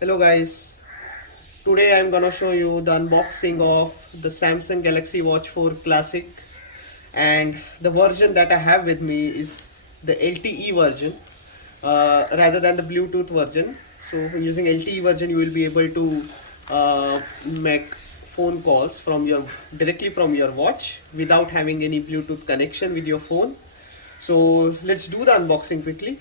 Hello guys, today I'm gonna show you the unboxing of the Samsung Galaxy Watch 4 Classic, and the version that I have with me is the LTE version rather than the Bluetooth version. So using LTE version you will be able to make phone calls from your directly from your watch without having any Bluetooth connection with your phone. So let's do the unboxing quickly.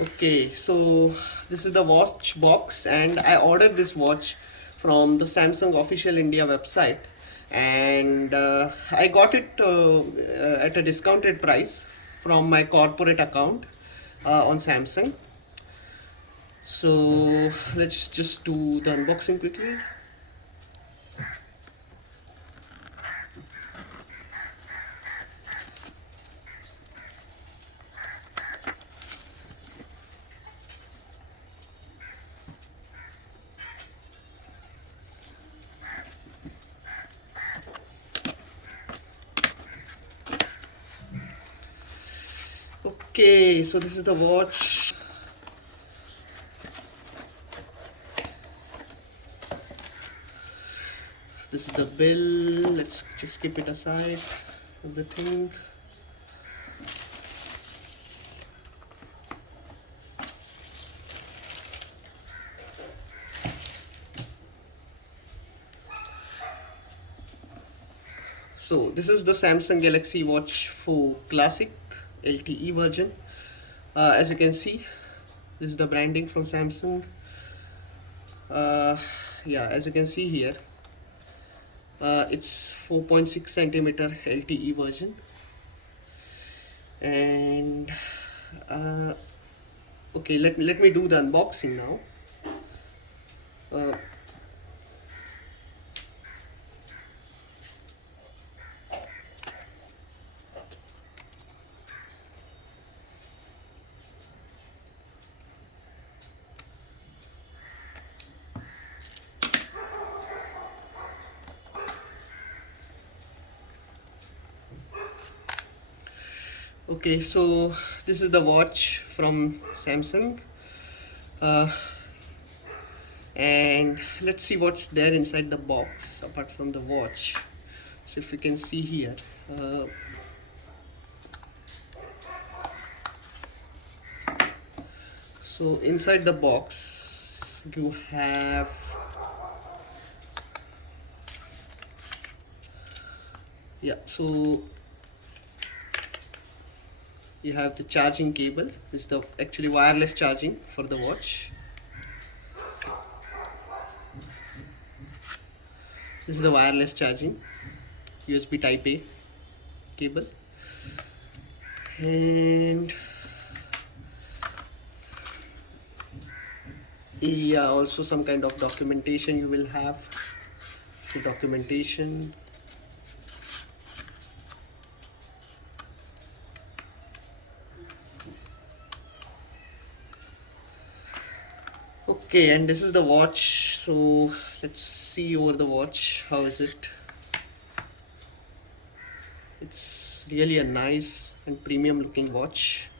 Okay, so this is the watch box, and I ordered this watch from the Samsung official India website, and I got it at a discounted price from my corporate account on Samsung. So let's just do the unboxing quickly. Okay, so this is the watch. This is the bill. Let's just keep it aside, everything. So this is the Samsung Galaxy Watch 4 Classic LTE version. As you can see, this is the branding from Samsung. Uh, yeah, as you can see here, it's 4.6 centimeter LTE version, and uh, okay, let me do the unboxing now. Uh, okay, so this is the watch from Samsung. Uh, and let's see what's there inside the box apart from the watch. So if you can see here, uh, so inside the box you have so you have the charging cable. This is the actually wireless charging for the watch. This is the wireless charging USB type A cable, and yeah, also some kind of documentation you will have. The documentation. Okay, and this is the watch. So let's see over the watch. How is it? It's really a nice and premium looking watch.